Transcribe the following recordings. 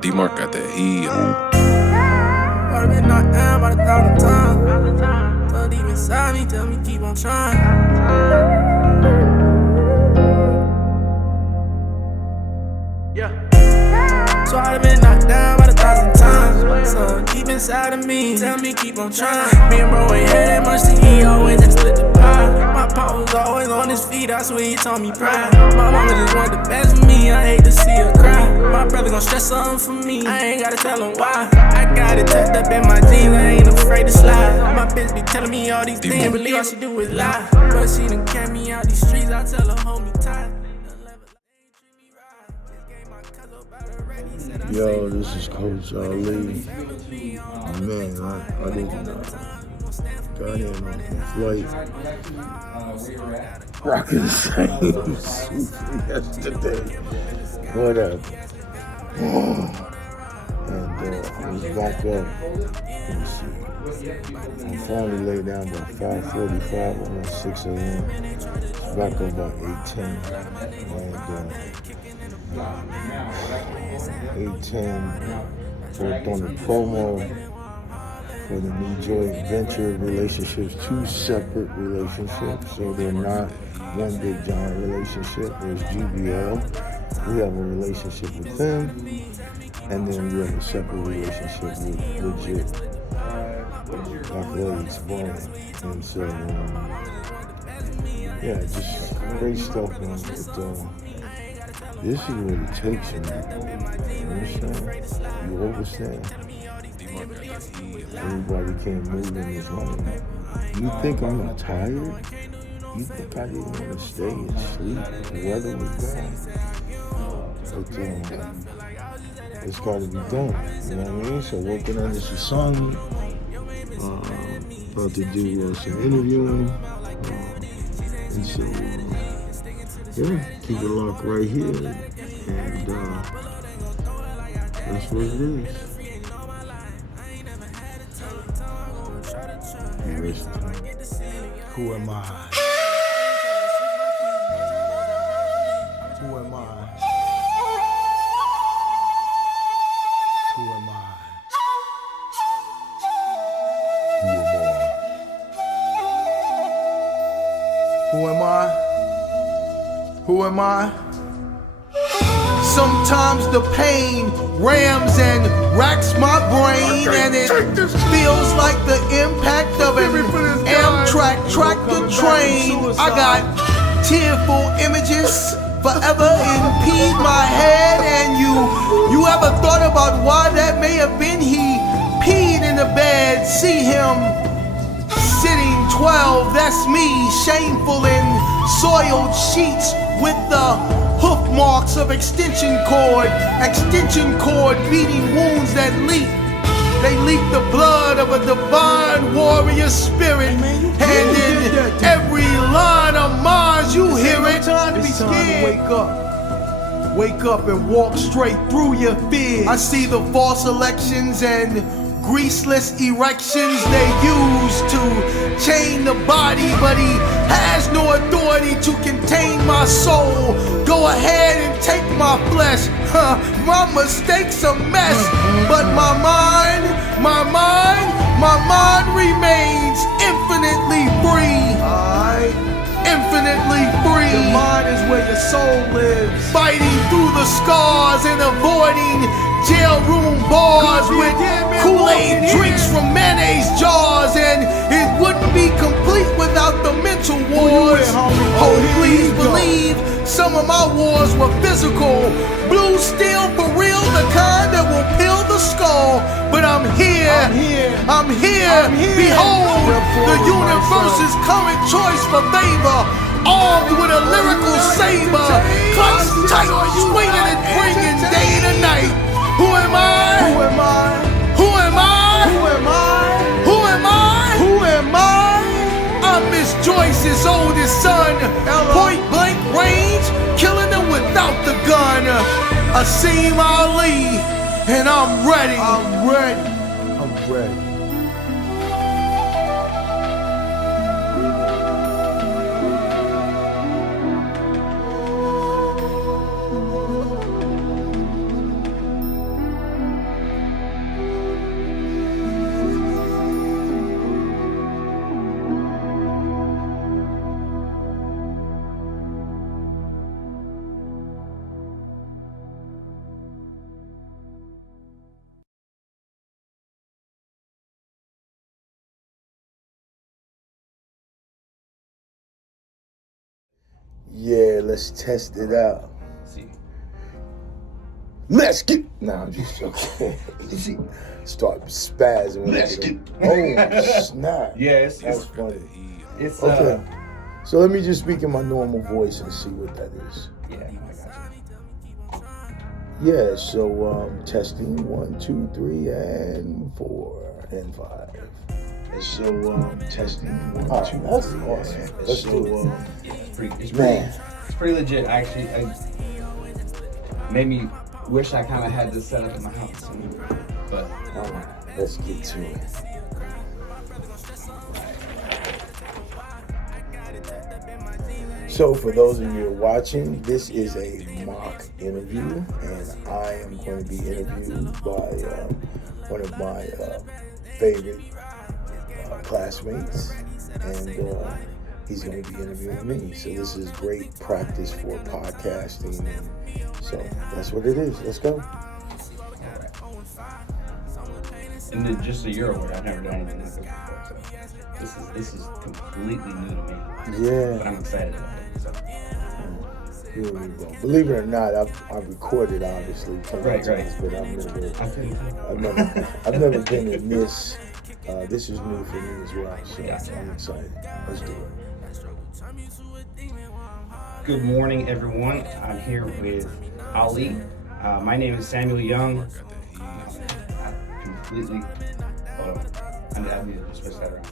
D-Mark got that heat. I've been knocked down about 1,000 times. Don't even inside me, tell me keep on trying. So I've been knocked down about 1,000 times. So deep inside of me, tell me keep on trying. Me and bro ain't had that much to eat, always had split the pie. My pop was always on his feet, I swear he taught me pride. My mama just wanted the best for me, I hate to see her cry. My brother gon' stress something for me, I ain't gotta tell him why. I got it tucked up in my jeans, I ain't afraid to slide. My bitch be telling me all these things, believe all she do is lie. But she done carry me out these streets, I tell her hold me tight. Yo, this is Coach Ali. Man, I didn't got in on the flight. Rocking the same suit from yesterday. Whatever. And I was back up. Let me see. I finally laid down by 5:45, almost 6 a.m. Back up about 8:10. And 8:10 worked on the promo for the new joint venture relationships, 2 separate relationships, so they're not one big giant relationship. There's GBL, we have a relationship with them, and then we have a separate relationship with legit athletics brand. And so, yeah, just great stuff, man. But, this is what it takes, man. You understand? You understand? Everybody can't move in this moment. You think I'm not tired? You think I didn't want to stay and sleep? The weather was bad. But it's got to be done. You know what I mean? So working on this assignment. About to do some interviewing. And so, yeah, keep it locked right here. And that's what it is. Who am I? Who am I? Who am I? Who am I? Who am I? Sometimes the pain rams and racks my brain, and it feels like the impact of an Amtrak tractor train. I got tearful images forever impede my head, and you ever thought about why that may have been? He peed in the bed, see him sitting 12, that's me, shameful in soiled sheets with the hoof marks of extension cord beating wounds that leak. They leak the blood of a divine warrior spirit, and in every line of mine you hear it. Time to be scared. Wake up and walk straight through your fears. I see the false elections and greaseless erections they use to chain the body, but he has no authority to contain my soul. Go ahead and take my flesh, my mistakes a mess, but my mind remains infinitely free. Infinitely free. Your mind is where your soul lives. Fighting through the scars and avoiding jail room bars with Kool-Aid drinks from mayonnaise jars, and it wouldn't be complete without the mental wars. Oh, please believe some of my wars were physical. Blue steel for real, the kind that will peel the skull. But I'm here. Behold, the universe's current choice for favor, armed with a lyrical saber, clutch tight, swinging and bringing day to night. Who am I? Who am I? Who am I? Who am I? Who am I? Who am I? I'm Miss Joyce's oldest son. Point blank range, killing them without the gun. Asim Ali, and I'm ready. I'm ready. Yeah, let's test it out. See. Let's get. Nah, I'm just joking. Start spazzing. Let's get. Oh, snap. Yeah, That's it's funny. It's Okay. So let me just speak in my normal voice and see what that is. Yeah, no, I got you. Yeah, so testing 1, 2, 3, and 4, and 5. And so testing 1, 2, that's 3, awesome. and Let's so, do it. Yeah, it's Man. pretty legit. Actually, made me wish I kind of had this set up in my house, but all right, let's get to it. So for those of you watching, this is a mock interview, and I am going to be interviewed by one of my favorite classmates, and he's going to be interviewing me. So this is great practice for podcasting, and so that's what it is. Let's go. and then just so you're aware, I've never done anything like this before, so this is completely new to me. Yeah. But I'm excited about it. So. Here we go. Believe it or not, I've recorded obviously Right. but I've never been in this. This is new for me as well, so I'm excited. Let's do it. Good morning, everyone. I'm here with Ali. My name is Samuel Young. I need to switch that around.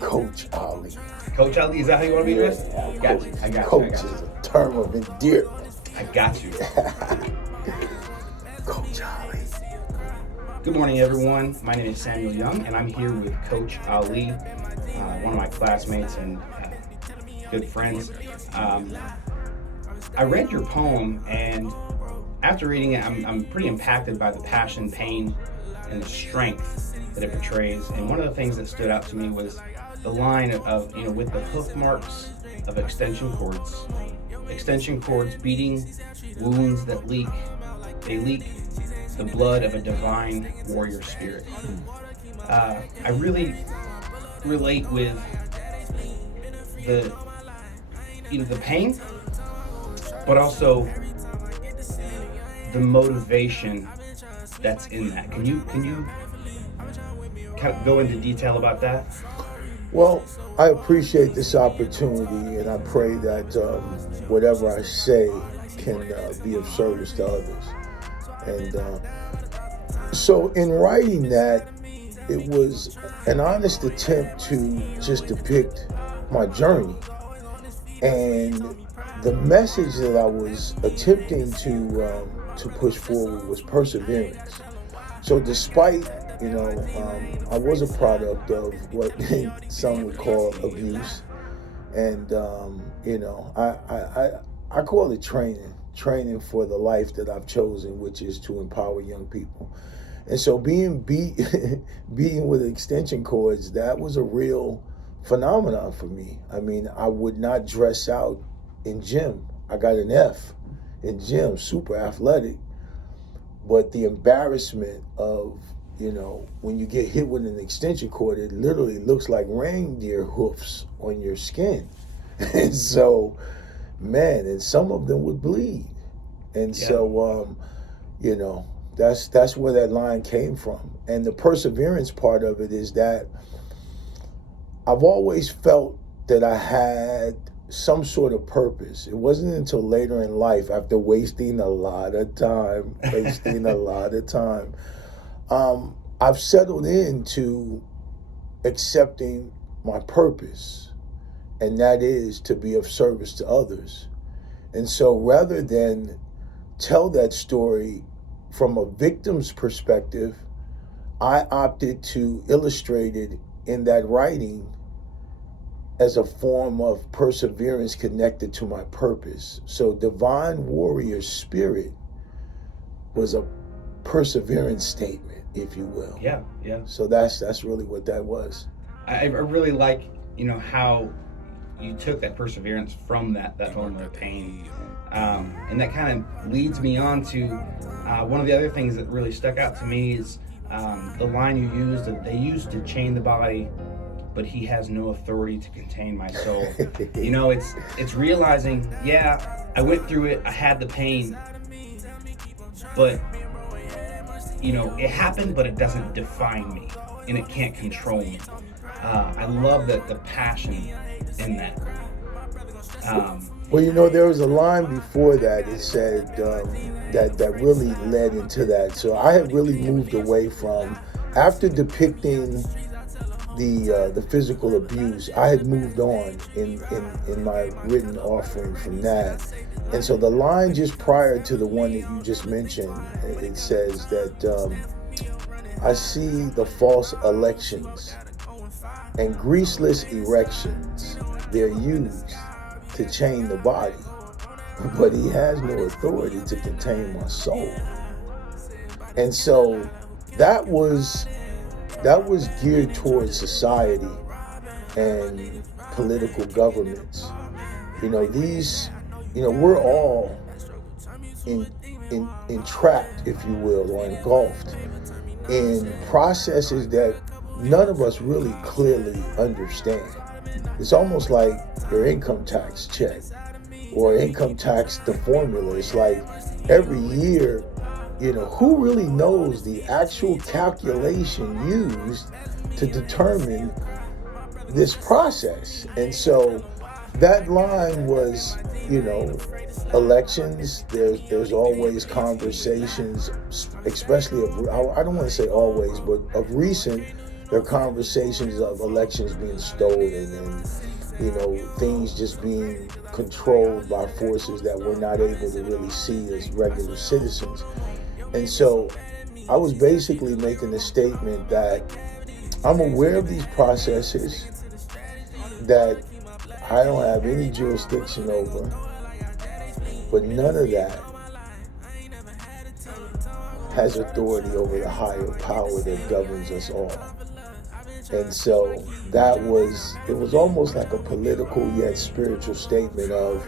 Coach Ali. Coach Ali, is that how you want to be addressed? Yeah, I got Coach you. is a term of endearment. I got you. Coach Ali. Good morning, everyone. My name is Samuel Young, and I'm here with Coach Ali, one of my classmates and good friends. I read your poem, and after reading it, I'm pretty impacted by the passion, pain, and the strength that it portrays. And one of the things that stood out to me was the line of with the hoof marks of extension cords beating, wounds that leak. They leak the blood of a divine warrior spirit. I really relate with the pain, but also the motivation that's in that. Can you kind of go into detail about that? Well, I appreciate this opportunity, and I pray that whatever I say can be of service to others. And so in writing that, it was an honest attempt to just depict my journey. And the message that I was attempting to push forward was perseverance. So despite, I was a product of what some would call abuse. And, I call it training for the life that I've chosen, which is to empower young people. And so being beaten with extension cords, that was a real phenomenon for me. I mean, I would not dress out in gym. I got an F in gym, super athletic. But the embarrassment of, when you get hit with an extension cord, it literally looks like reindeer hoofs on your skin. And so, man, and some of them would bleed. And so, that's where that line came from. And the perseverance part of it is that I've always felt that I had some sort of purpose. It wasn't until later in life, after wasting a lot of time, I've settled into accepting my purpose, and that is to be of service to others. And so rather than tell that story from a victim's perspective, I opted to illustrate it in that writing as a form of perseverance connected to my purpose. So divine warrior spirit was a perseverance statement, if you will. Yeah. So that's really what that was. I really like, how you took that perseverance from that moment of pain. And that kind of leads me on to one of the other things that really stuck out to me is the line you used. They used to chain the body but he has no authority to contain my soul. You know, it's realizing, yeah, I went through it, I had the pain, but you know, it happened, but it doesn't define me, and it can't control me. I love the passion in that. Well, you know, there was a line before that. It said that really led into that. So I had really moved away from, after depicting the physical abuse, I had moved on in my written offering from that. And so the line just prior to the one that you just mentioned, it says that I see the false elections and greaseless erections. They're used to chain the body, but he has no authority to contain my soul. And so that was geared towards society and political governments. You know, we're all entrapped, if you will, or engulfed in processes that none of us really clearly understand. It's almost like your income tax check or income tax, the formula. It's like every year, you know, who really knows the actual calculation used to determine this process? And so that line was, you know, elections. There's always conversations, especially I don't want to say always, but of recent, there are conversations of elections being stolen and, you know, things just being controlled by forces that we're not able to really see as regular citizens. And so I was basically making a statement that I'm aware of these processes that I don't have any jurisdiction over, but none of that has authority over the higher power that governs us all. And so it was almost like a political yet spiritual statement of,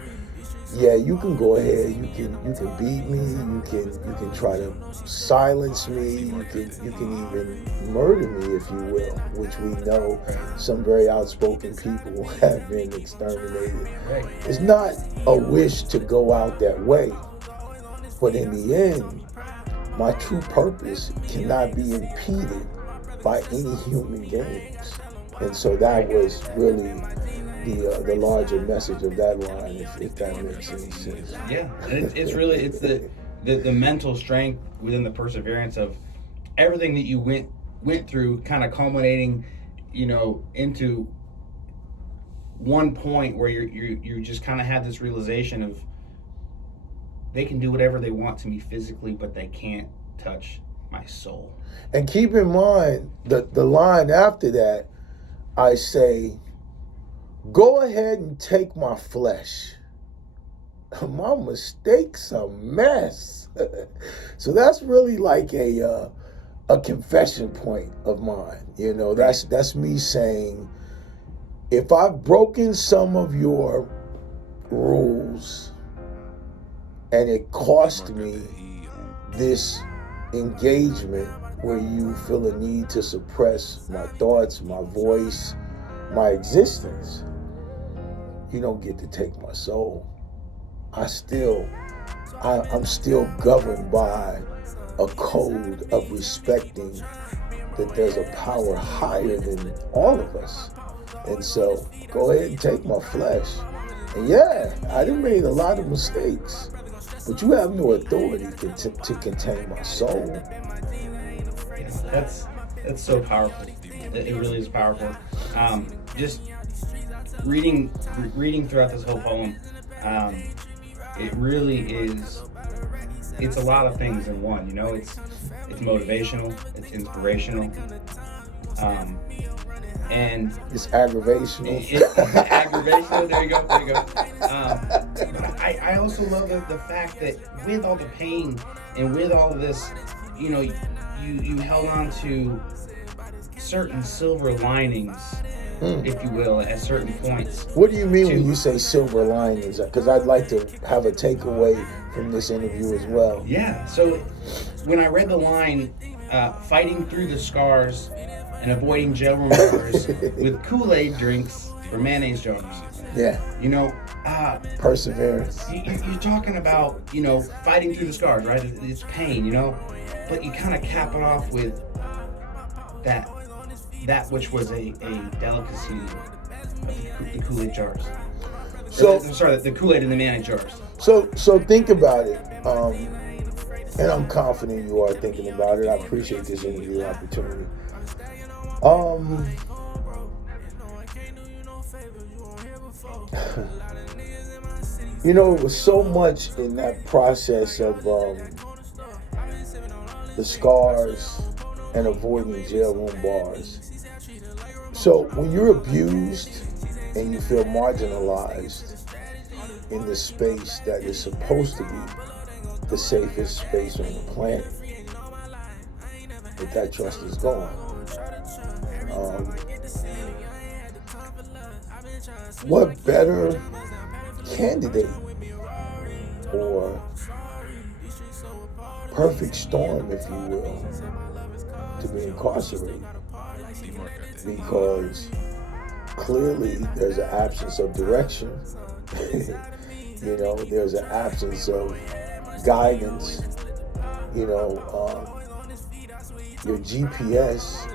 yeah, you can go ahead, you can beat me, you can try to silence me, you can even murder me, if you will, which we know some very outspoken people have been exterminated. It's not a wish to go out that way, but in the end, my true purpose cannot be impeded by any human games. And so that was really the larger message of that line, if that makes any sense. Yeah, and it's really the mental strength within the perseverance of everything that you went through, kind of culminating, you know, into one point where you just kind of had this realization of they can do whatever they want to me physically, but they can't touch my soul. And keep in mind the line after that, I say, go ahead and take my flesh. My mistake's a mess. So that's really like a confession point of mine. You know, that's me saying, if I've broken some of your rules and it cost me this engagement where you feel a need to suppress my thoughts, my voice, my existence, you don't get to take my soul. I'm still governed by a code of respecting that there's a power higher than all of us. And so go ahead and take my flesh. And yeah, I done made a lot of mistakes, but you have no authority to contain my soul. That's so powerful. It really is powerful. Just reading throughout this whole poem, it really is. It's a lot of things in one. You know, it's motivational, it's inspirational, and it's aggravational. Aggravational. There you go. But I also love the fact that with all the pain and with all of this, you know, you held on to certain silver linings, if you will, at certain points. What do you mean when you say silver linings? Because I'd like to have a takeaway from this interview as well. Yeah, so when I read the line, fighting through the scars and avoiding jail room bars with Kool-Aid drinks or mayonnaise jars. Yeah. You know, Perseverance. you're talking about, you know, fighting through the scars, right? It's pain, you know, but you kind of cap it off with that which was a delicacy of the Kool-Aid jars. So I'm sorry, the Kool-Aid in the mayonnaise jars. So think about it, and I'm confident you are thinking about it. I appreciate this interview opportunity. You know, it was so much in that process of the scars and avoiding jail room bars. So when you're abused and you feel marginalized in the space that is supposed to be the safest space on the planet, but that trust is gone. What better candidate or perfect storm, if you will, to be incarcerated? Because clearly there's an absence of direction. You know, there's an absence of guidance. You know, your GPS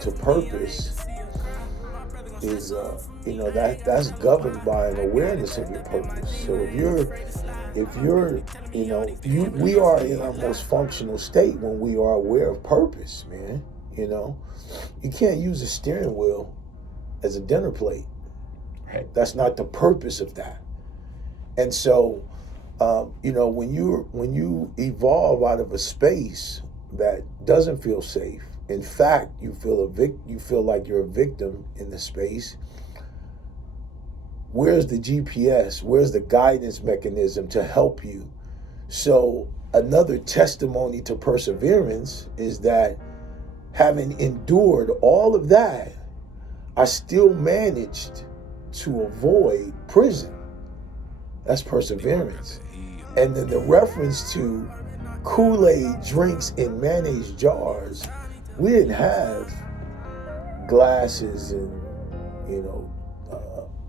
to purpose is, you know, that's governed by an awareness of your purpose. So if you're, you know, we are in our most functional state when we are aware of purpose, man. You know, you can't use a steering wheel as a dinner plate. Right. That's not the purpose of that. And so, you know, when you evolve out of a space that doesn't feel safe, in fact, you feel like you're a victim in the space. Where's the GPS? Where's the guidance mechanism to help you? So another testimony to perseverance is that having endured all of that, I still managed to avoid prison. That's perseverance. And then the reference to Kool-Aid drinks in mayonnaise jars, we didn't have glasses and, you know,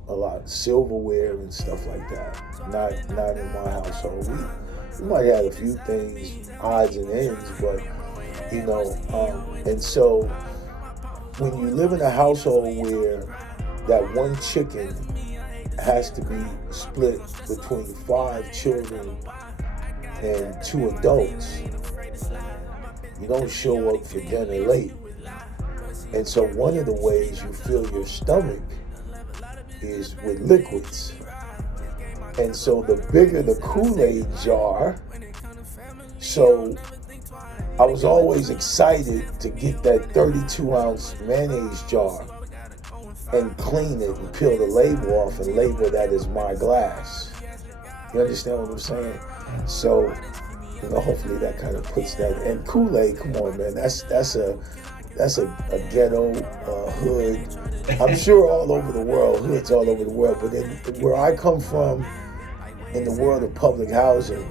a lot of silverware and stuff like that. Not in my household. We might have a few things, odds and ends, but, you know, and so when you live in a household where that one chicken has to be split between 5 children and 2 adults, you don't show up for dinner late. And so one of the ways you fill your stomach is with liquids. And so the bigger the Kool-Aid jar, so I was always excited to get that 32-ounce mayonnaise jar and clean it and peel the label off and label that as my glass. You understand what I'm saying? So, you know, hopefully that kind of puts that. And Kool-Aid, come on, man, that's a ghetto hood. I'm sure all over the world, hoods all over the world, but where I come from, in the world of public housing,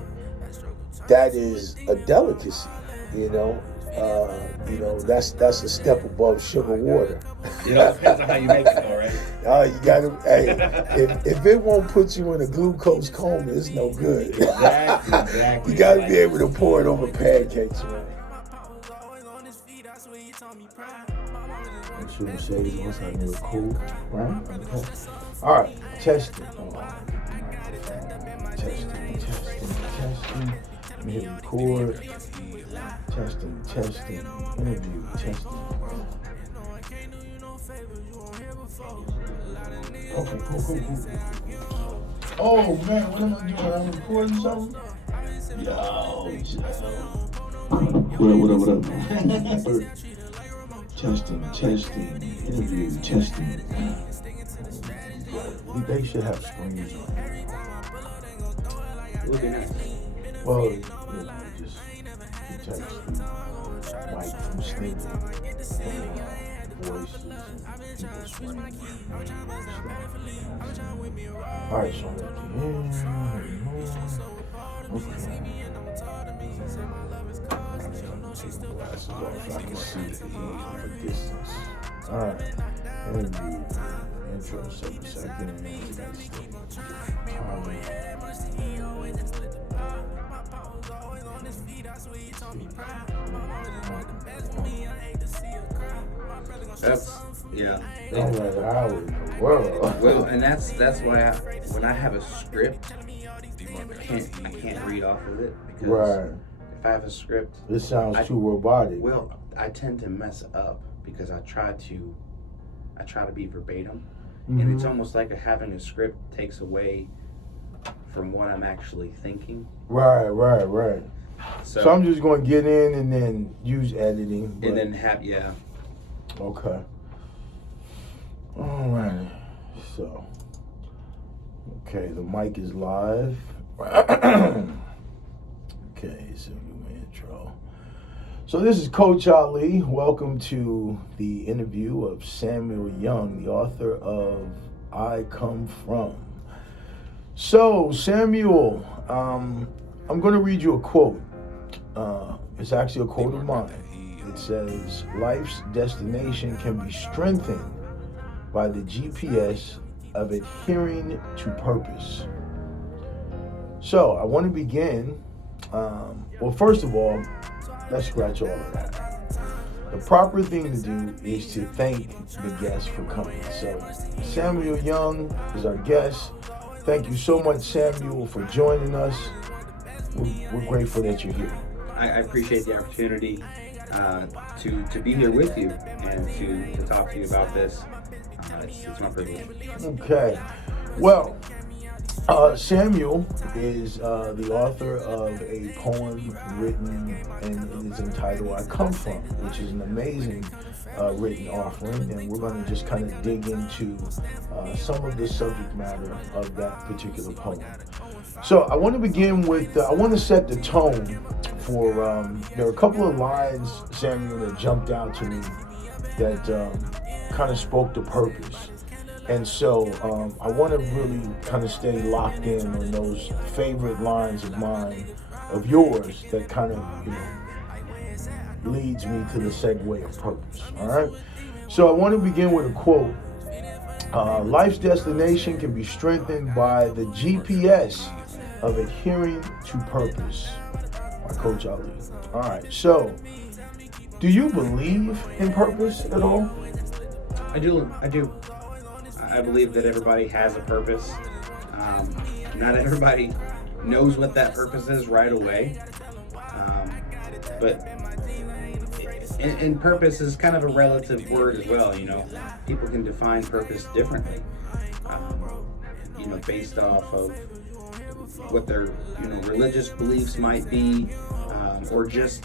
that is a delicacy. You know, that's a step above sugar water. You know, it depends on how you make it, though, right? You gotta, hey, if it won't put you in a glucose coma, it's no good. Exactly. You gotta be able to pour it over pancakes, man. Shooting shades once I knew it cool, right? Okay. All right, testing. Testing. Let me hit record. Testing. Interview. Testing. Okay, cool. Oh man, what am I doing? I'm recording something? Yo. What up, man? Testing, interview, testing. They should have screens on it. Looking at it. Well, you know, just protects the mic from stinging, voices and people screaming. Alright, so okay. Take my glasses off so I can see it from a distance. Alright. Interview. Intro 7 seconds. That's yeah. I'm like, how in the world? Well, and that's why when I have a script, I can't read off of it because Right. if I have a script, This sounds too robotic. well, I tend to mess up because I try to be verbatim, and it's almost like having a script takes away from what I'm actually thinking. Right. So I'm just going to get in and then use editing. And then yeah. Okay. All right. So, okay, the mic is live. Okay, so new intro. So this is Coach Ali. Welcome to the interview of Samuel Young, the author of I Come From. So, Samuel, I'm going to read you a quote. It's actually a quote of mine. It says, life's destination can be strengthened by the GPS of adhering to purpose. So, I want to begin. Well, first of all, let's scratch all of that. The proper thing to do is to thank the guest for coming. So, Samuel Young is our guest. Thank you so much, Samuel, for joining us. We're grateful that you're here. I appreciate the opportunity to be here with you and to talk to you about this. It's my privilege. Okay. Well, Samuel is the author of a poem written, and it is entitled I Come From, which is an amazing written offering, and we're going to just kind of dig into some of the subject matter of that particular poem. So I want to begin with, I want to set the tone for, there are a couple of lines, Samuel, that jumped out to me that kind of spoke to purpose. And so I want to really kind of stay locked in on those favorite lines of mine, of yours, that kind of, leads me to the segue of purpose, all right? So I want to begin with a quote. Life's destination can be strengthened by the GPS of adhering to purpose. By Coach Ali. All right, so do you believe in purpose at all? I do. I believe that everybody has a purpose. Not everybody knows what that purpose is right away. But and purpose is kind of a relative word as well. People can define purpose differently. Based off of what their religious beliefs might be, or just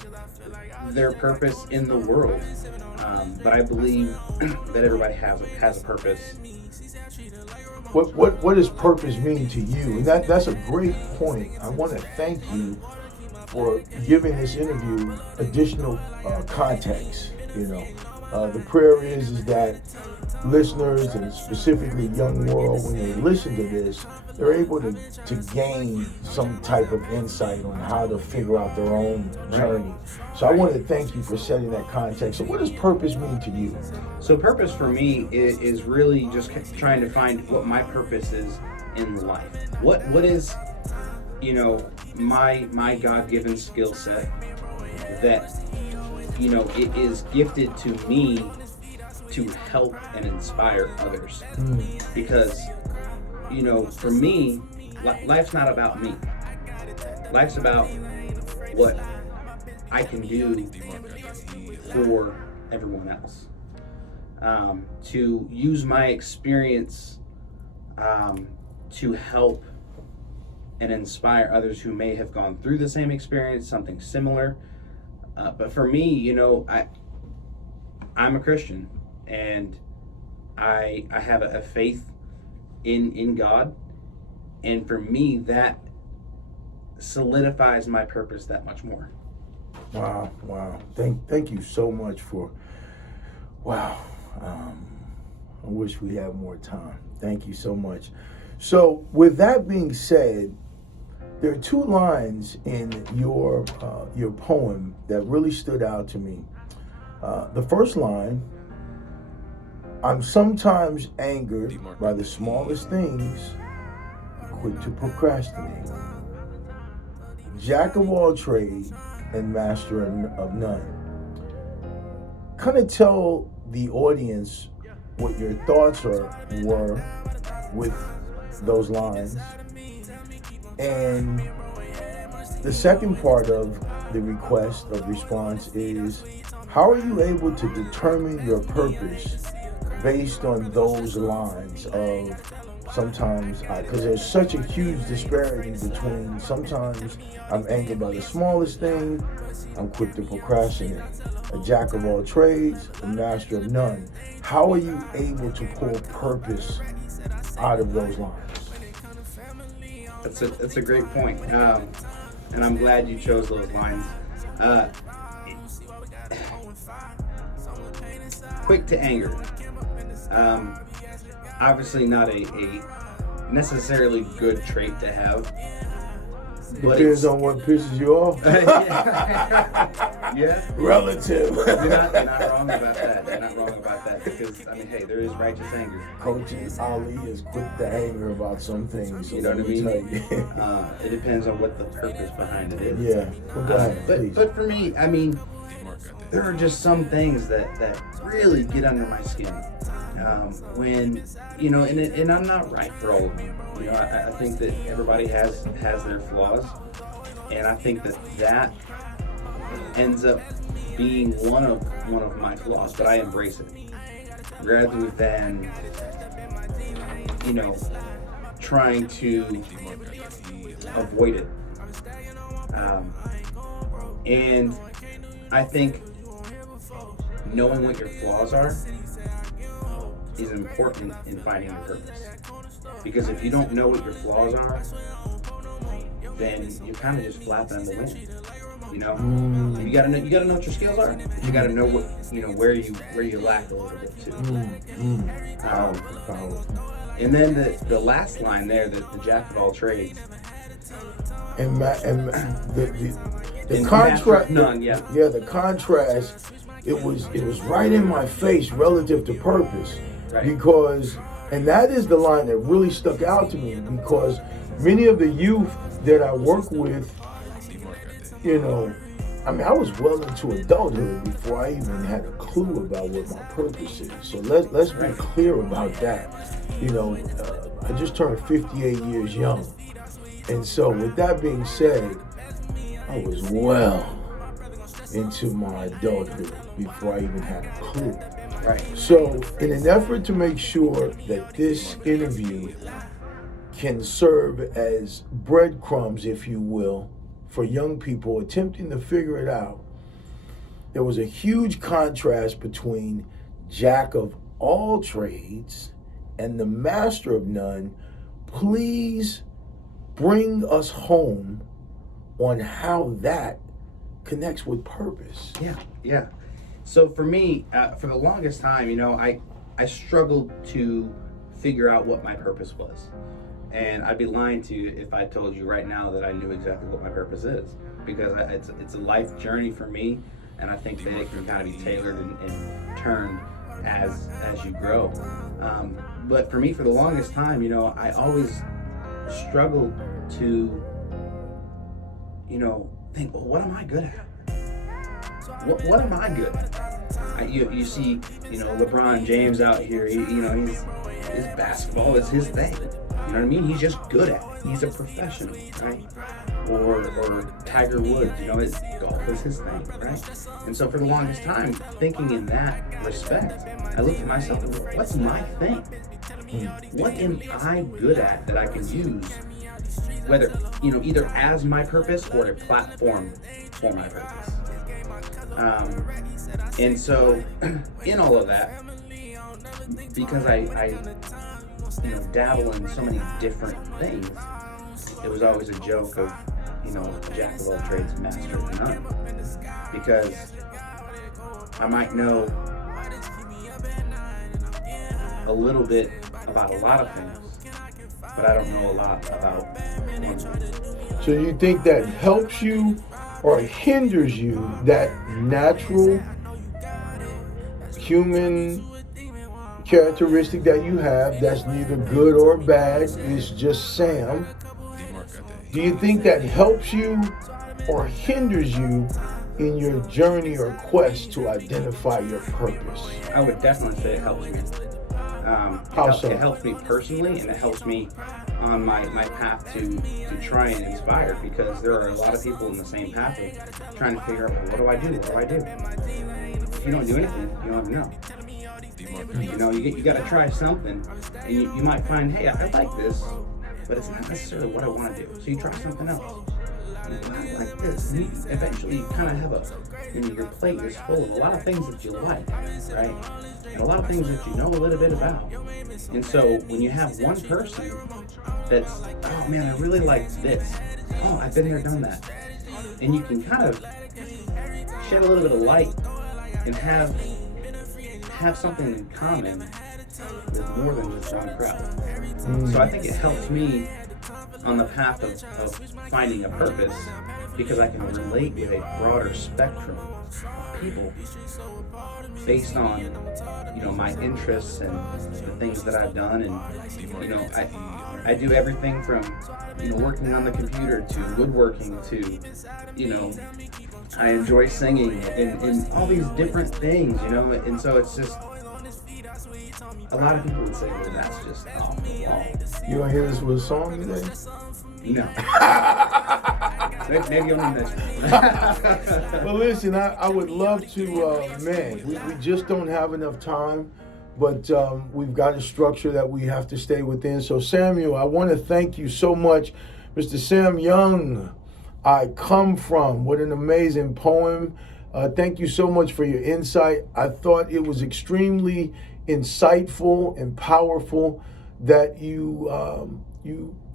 their purpose in the world. But I believe that everybody has a purpose. What does purpose mean to you? And that's a great point. I want to thank you for giving this interview additional context. The prayer is that listeners, and specifically young world, when they listen to this, they're able to gain some type of insight on how to figure out their own journey. So I want to thank you for setting that context. So what does purpose mean to you? So purpose for me is really just trying to find what my purpose is in life. What is, my God-given skill set that, it is gifted to me to help and inspire others. Because, for me, life's not about me. Life's about what I can do for everyone else. To use my experience to help and inspire others who may have gone through the same experience, something similar. But for me, I'm a Christian, and I have a faith in God, and for me that solidifies my purpose that much more. Wow. Thank you so much for, I wish we had more time. Thank you so much. So with that being said, There are two lines in your poem that really stood out to me. The first line, I'm sometimes angered by the smallest things, quick to procrastinate. Jack of all trades and master of none. Kind of tell the audience what your thoughts were with those lines. And the second part of the request of response is, how are you able to determine your purpose based on those lines of sometimes, because there's such a huge disparity between sometimes I'm angered by the smallest thing, I'm quick to procrastinate. A jack of all trades, a master of none. How are you able to pull purpose out of those lines? That's a great point, and I'm glad you chose those lines. Quick to anger. Obviously not a necessarily good trait to have. But depends on what pisses you off. Yeah. Relative. You're not wrong about that. You're not wrong about that, because I mean, hey, there is righteous anger. Coach Ali is quick to anger about some things. So you know what I mean? It depends on what the purpose behind it is. Yeah. Well, go ahead, please. But for me, I mean, there are just some things that really get under my skin. When, you know, and I'm not right for all of them. You know, I think that everybody has their flaws, and I think that ends up being one of my flaws, but I embrace it rather than, you know, trying to avoid it. And I think knowing what your flaws are is important in finding your purpose. Because if you don't know what your flaws are, then you're kind of just flapping in the wind. You know, you gotta know what your skills are. You gotta know what, you know, where you lack a little bit too. And then the last line there, the jack of all trades. And the contrast, none, yeah. The contrast, it was right in my face relative to purpose. Right. Because, and that is the line that really stuck out to me, because many of the youth that I work with, you know, I mean, I was well into adulthood before I even had a clue about what my purpose is. So let's be clear about that. You know, I just turned 58 years young. And so with that being said, I was well into my adulthood before I even had a clue. Right. So in an effort to make sure that this interview can serve as breadcrumbs, if you will, for young people attempting to figure it out, there was a huge contrast between Jack of all trades and the master of none. Please bring us home on how that connects with purpose. Yeah. So for me, for the longest time, you know, I struggled to figure out what my purpose was. And I'd be lying to you if I told you right now that I knew exactly what my purpose is, because it's a life journey for me, and I think that it can kind of be tailored and turned as you grow. But for me, for the longest time, you know, I always struggled to, you know, think, well, what am I good at? What am I good at? You see, you know, LeBron James out here. His basketball is his thing. You know what I mean? He's just good at it. He's a professional, right? Or Tiger Woods. You know, golf is his thing, right? And so for the longest time, thinking in that respect, I looked at myself and went, what's my thing? What am I good at that I can use, whether, you know, either as my purpose or a platform for my purpose? And so in all of that, because I you know, dabble in so many different things, it was always a joke of, you know, jack of all trades, master of none. Because I might know a little bit about a lot of things, but I don't know a lot about one thing. So you think that helps you or hinders you, that natural human characteristic that you have that's neither good or bad, it's just Sam. Do you think that helps you or hinders you in your journey or quest to identify your purpose? I would definitely say it helps me. How so? It helps me personally, and it helps me on my path to try and inspire, because there are a lot of people in the same path of trying to figure out, well, what do I do? What do I do? If you don't do anything, you don't know. You know, you got to try something, and you might find, hey, I like this, but it's not necessarily what I want to do. So you try something else. I like this. And eventually, you kind of have your plate is full of a lot of things that you like, right? And a lot of things that you know a little bit about. And so when you have one person that's, oh man, I really like this. Oh, I've been there, done that. And you can kind of shed a little bit of light and have something in common with more than just one crowd. So I think it helps me on the path of finding a purpose, because I can relate with a broader spectrum of people based on, you know, my interests and the things that I've done. And, you know, I do everything from, you know, working on the computer to woodworking to, you know, I enjoy singing and all these different things, you know. And so it's just, a lot of people would say, well, that's just off the wall. You want to hear this with a song today? No. Maybe on the next one. Well, listen, I would love to, man, we just don't have enough time, but we've got a structure that we have to stay within. So, Samuel, I want to thank you so much. Mr. Sam Young, I Come From. What an amazing poem. Thank you so much for your insight. I thought it was extremely insightful and powerful that you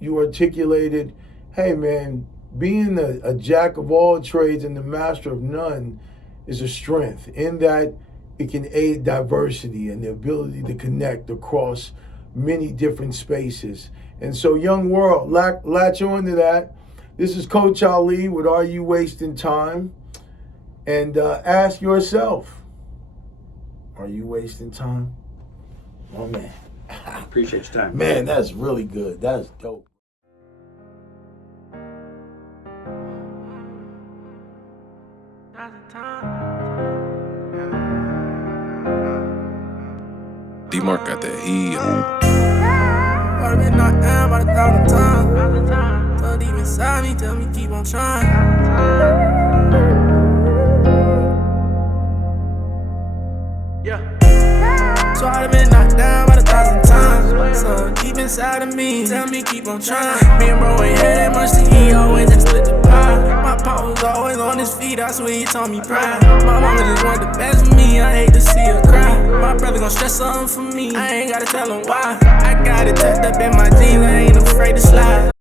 articulated, hey man, being a jack of all trades and the master of none is a strength, in that it can aid diversity and the ability to connect across many different spaces. And so, young world, latch on to that. This is Coach Ali with Are You Wasting Time? And ask yourself, are you wasting time? Oh man. Appreciate your time. Man, that's really good. That's dope. D-Mark got that heat. I've been knocked down about 1,000 times. Don't deep inside me, tell me keep on trying. Yeah. So I've been knocked down about 1,000 times. So deep inside of me, tell me keep on trying. Me and bro ain't had that much to eat, always had split the pie. My pop was always on his feet, I swear he taught me pride. My mama just wanted the best for me, I hate to see her cry. My brother gon' stress something for me, I ain't gotta tell him why. I got it tucked up in my jeans, I ain't afraid to slide.